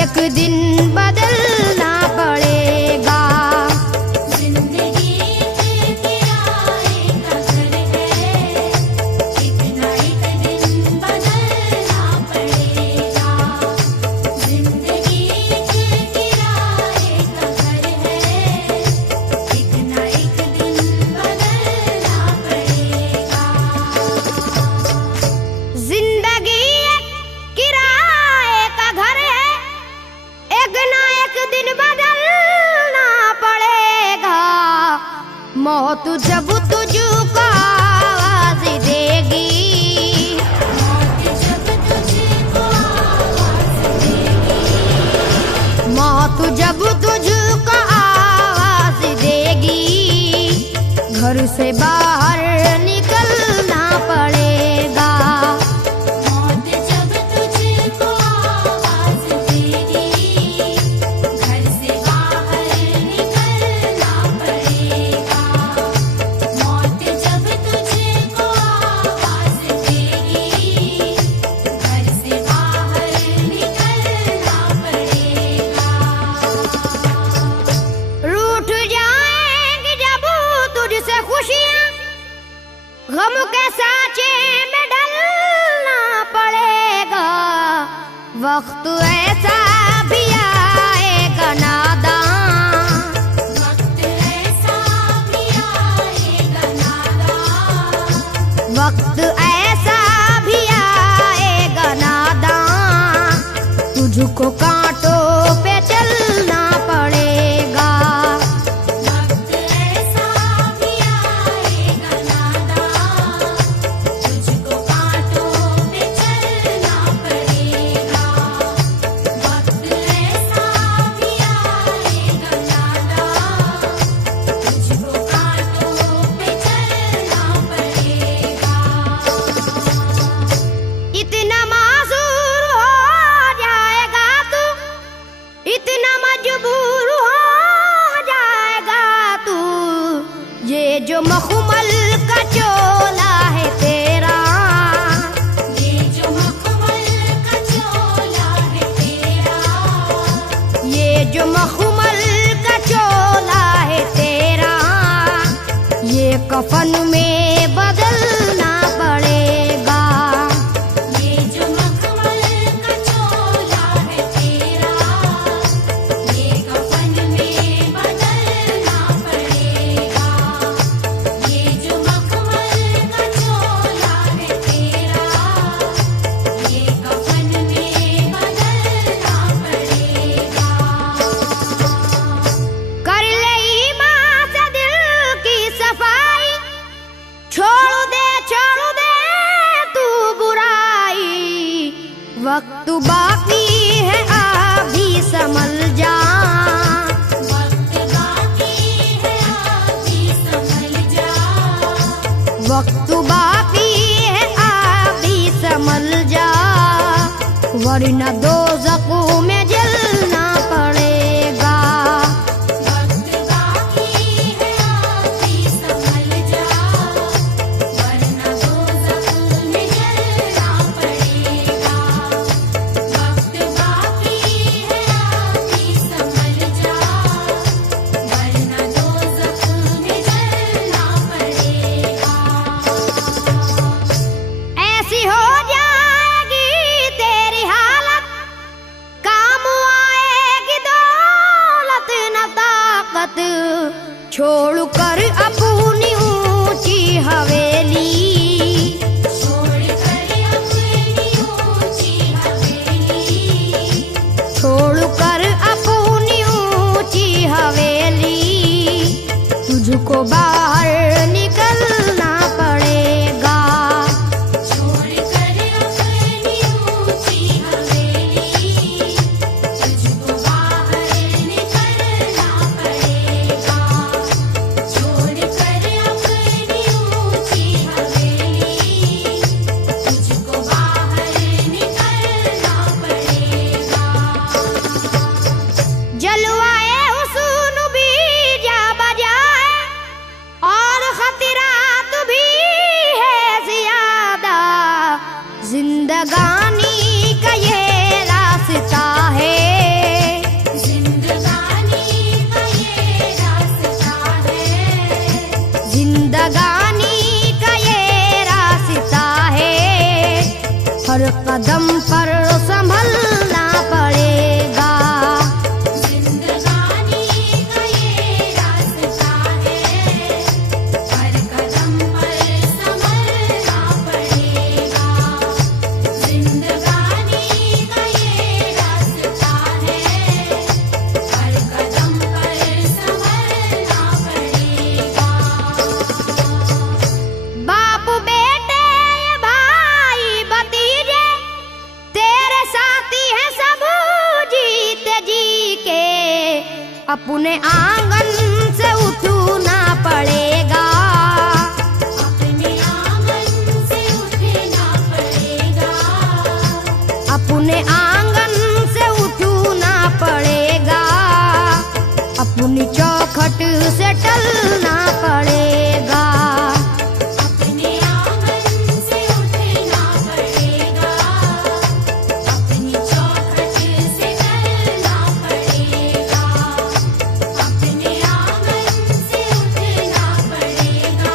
एक दिन बदलना पड़ेगा। जिंदगी के किराए का घर है, एक ना एक दिन बदलना पड़ेगा। जिंदगी के किराए का घर है, एक ना एक दिन बदलना पड़ेगा। जिंदगी एक किराए का घर है, एक ना एक दिन बदलना पड़ेगा। मौत जब तुझको आवाज देगी, मौत जब तुझको आवाज देगी, मौत जब तुझको आवाज देगी, घर से बाहर निकलना पड़ेगा। मौत जब तुझको आवाज देगी, घर से बाहर निकलना पड़ेगा। मौत जब तुझको आवाज देगी, घर से बाहर निकलना पड़ेगा। रूठ जाएंगी जब तुझसे खुशियां, गम के साँचे में ढलना पड़ेगा। वक्त ऐसा भी आएगा नादान, वक्त ऐसा भी आएगा नादान, वक्त ऐसा भी आएगा नादान, तुझको कांटों पे चलना पड़ेगा। वक्त ऐसा भी आएगा नादान, तुझको कांटों पे चलना पड़ेगा। वक्त ऐसा भी आएगा नादान, तुझको कांटों पे चलना पड़ेगा। इतना मासूर हो जाएगा तू, इतना मजबूर हो जाएगा तू, ये जो मखमल का चोला है तेरा, ये जो मखमल का चोला है तेरा, ये जो मखमल का चोला है तेरा, ये कफन में बदलना पड़ेगा। ये जो मखमल का चोला है तेरा, ये कफन में बदलना पड़ेगा। ये जो मखमल का चोला है तेरा, ये कफन में बदलना पड़ेगा। कर ले ईमान से दिल की सफाई, छोड़ दे तू बुराई। वक्त बाकी है अभी संभल जा, वक्त बाकी है अभी संभल जा, वक्त बाकी है अभी संभल जा, वरना दोज़ख में जलना पड़ेगा। वक्त बाकी है अभी संभल जा, वरना दोज़ख में जलना पड़ेगा। वक्त बाकी है अभी संभल जा, वरना दोज़ख में जलना पड़ेगा। ऐसी हो जाएगी तेरी हालत, काम आएगी दौलत न ताकत, छोड़ कर अपनी ऊंची हवेली, छोड़ कर अपनी ऊंची हवेली, छोड़ कर अपनी ऊंची हवेली, तुझको बाहर निकलना पड़ेगा। छोड़ कर अपनी ऊंची हवेली, तुझको बाहर निकलना पड़ेगा। छोड़ कर अपनी ऊंची हवेली, तुझको बाहर निकलना पड़ेगा। जलवाए हुस्न भी जा बजाए, और खतरात भी है ज्यादा, जिंदगानी का ये रास्ता है। हर कदम पर संभलना पड़ेगा। जिंदगानी का ये रास्ता है, हर कदम पर संभलना पड़ेगा। जिंदगानी का ये रास्ता है, हर कदम पर संभलना पड़ेगा। बाप बेटे भाई भतीजे तेरे साथी हैं सब जीते जी के, अपने आंगन से उठना पड़ेगा। अपने आंगन से उठना पड़ेगा। अपने आंगन से उठना पड़ेगा। अपनी चौखट से टलना पड़ेगा। अपने आंगन से उठना पड़ेगा। अपनी चौखट से टलना पड़ेगा। अपने आंगन से उठना पड़ेगा।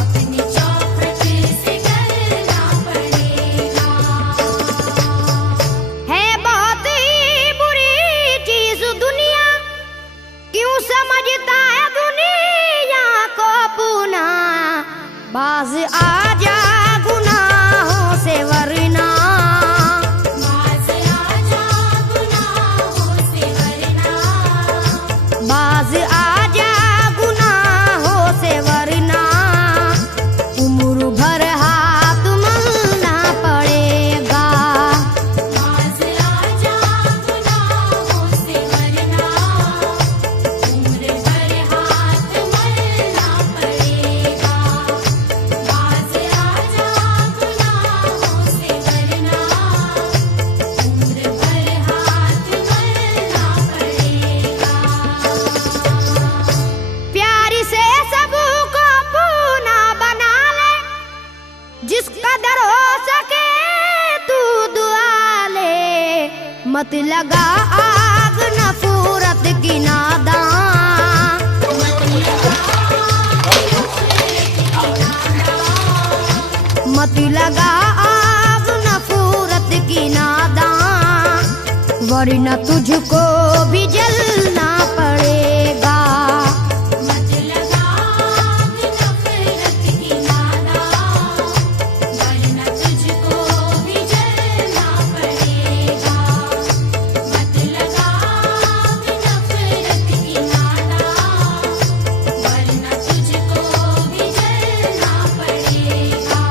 अपनी चौखट से टलना पड़ेगा। है बहुत ही बुरी चीज दुनिया, क्यों समझता है दुनिया को अपना। बाज आजा गुनाहों से वरना, बाज आजा गुनाहों से वरना। बाज आजा गुनाहों से वरना। उम्र भर हाथ मलना पड़ेगा। बाज आजा गुनाहों से वरना। उम्र भर हाथ मलना पड़ेगा। बाज आजा गुनाहों से वरना। उम्र भर हाथ मलना पड़ेगा। प्यारी से सबको अपना बना ले, जिस कदर हो सके तू दुआ ले। मत लगा आग नफरत की नादान, मत लगा आग नफरत की नादान, वरना तुझको भी जलना पड़ेगा। मत लगा आग नफरत की नादान, वरना तुझको भी जलना पड़ेगा। मत लगा आग नफरत की नादान, वरना तुझको भी जलना पड़ेगा।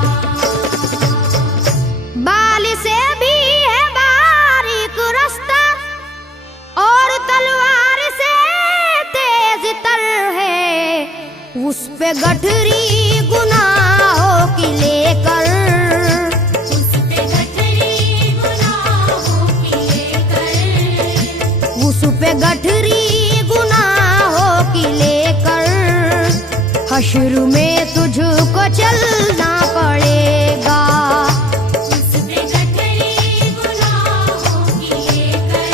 बाल से भी है बारीक रास्ता, और तलवार से तेज तर है। उस पे गठरी गुनाहों की लेकर, उस पे गठरी गुनाहों की लेकर। उस पे गठरी गुनाहों की लेकर। हश्र में तुझको चलना पड़ेगा। उस पे गठरी गुनाहों की लेकर।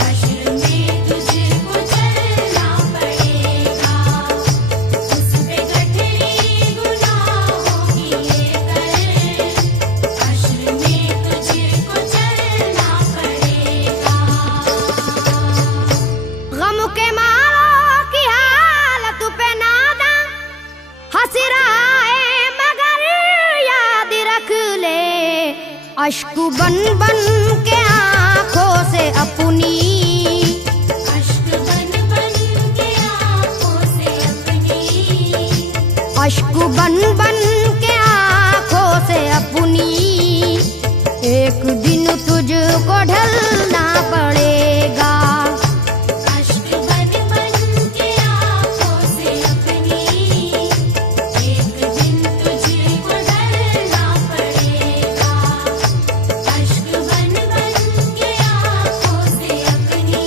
हश्र में तुझको चलना पड़ेगा। उस पे गठरी गुनाहों की लेकर। हश्र में तुझको चलना पड़ेगा। गम के मारों की हालत पे नादा हंस रहा है, मगर याद रख ले। अश्क बन बन के आंखों से अपनी, अश्क बन बन के आँखों से अपनी। अश्क बन बन के आंखों से अपनी। एक दिन तुझको ढलना पड़ेगा। अश्क बन बन के आँखों से अपनी। एक दिन तुझको ढलना पड़ेगा। अश्क बन बन के आँखों से अपनी।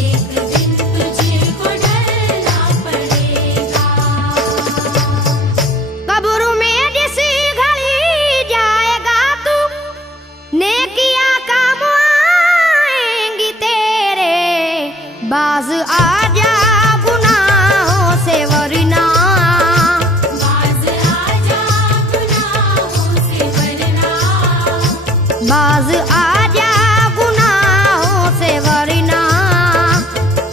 एक दिन तुझको ढलना पड़ेगा। बाज आजा गुनाहों से वरना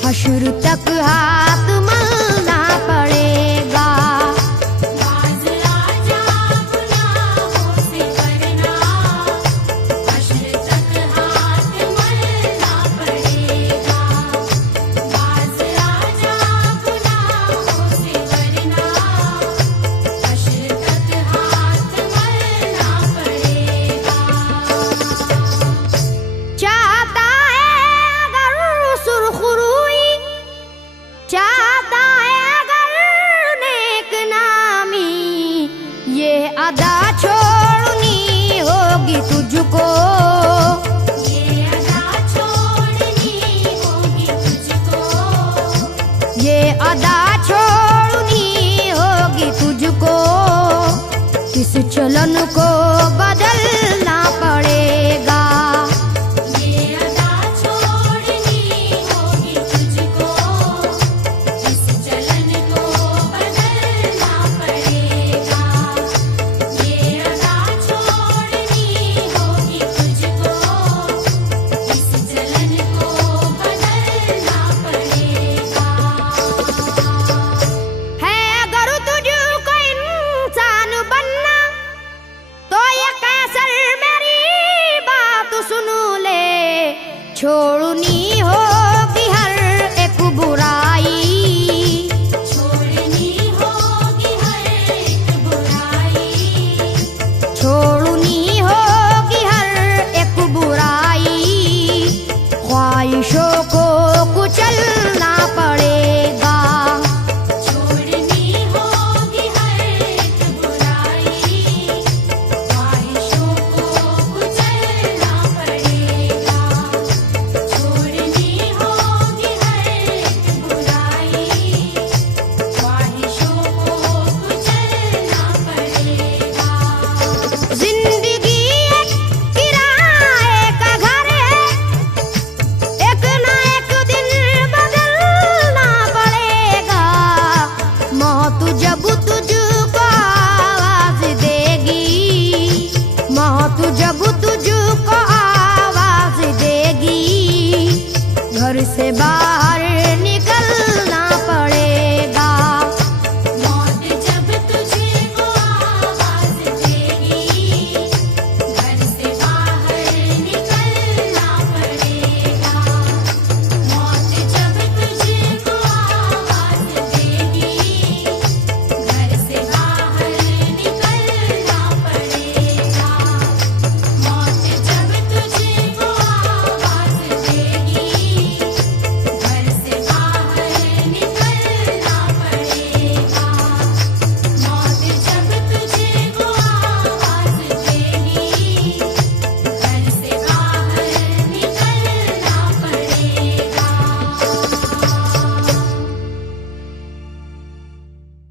हश्र तक हाथ मलना पड़ेगा। बाज आजा गुनाहों से वरना हश्र तक हाथ मलना पड़ेगा। बाज आजा गुनाहों से वरना हश्र तक हाथ मलना पड़ेगा। चाहता है अगर सुरखरुई, चाहता है अगर नेक नामी, ये अदा छोड़नी होगी तुझको। ये अदा छोड़नी होगी तुझको। ये अदा छोड़नी होगी तुझको। किस चलन को बदलना पड़ेगा। ये अदा छोड़नी होगी तुझको। इस चलन को बदलना पड़ेगा। ये अदा छोड़नी होगी तुझको। इस चलन को बदलना पड़ेगा। है अगर तुझको इंसान बनना तो ये कैसर मेरी बात सुन ले। छोड़नी होगी हर एक बुराई, छोड़नी होगी हर एक बुराई। छोड़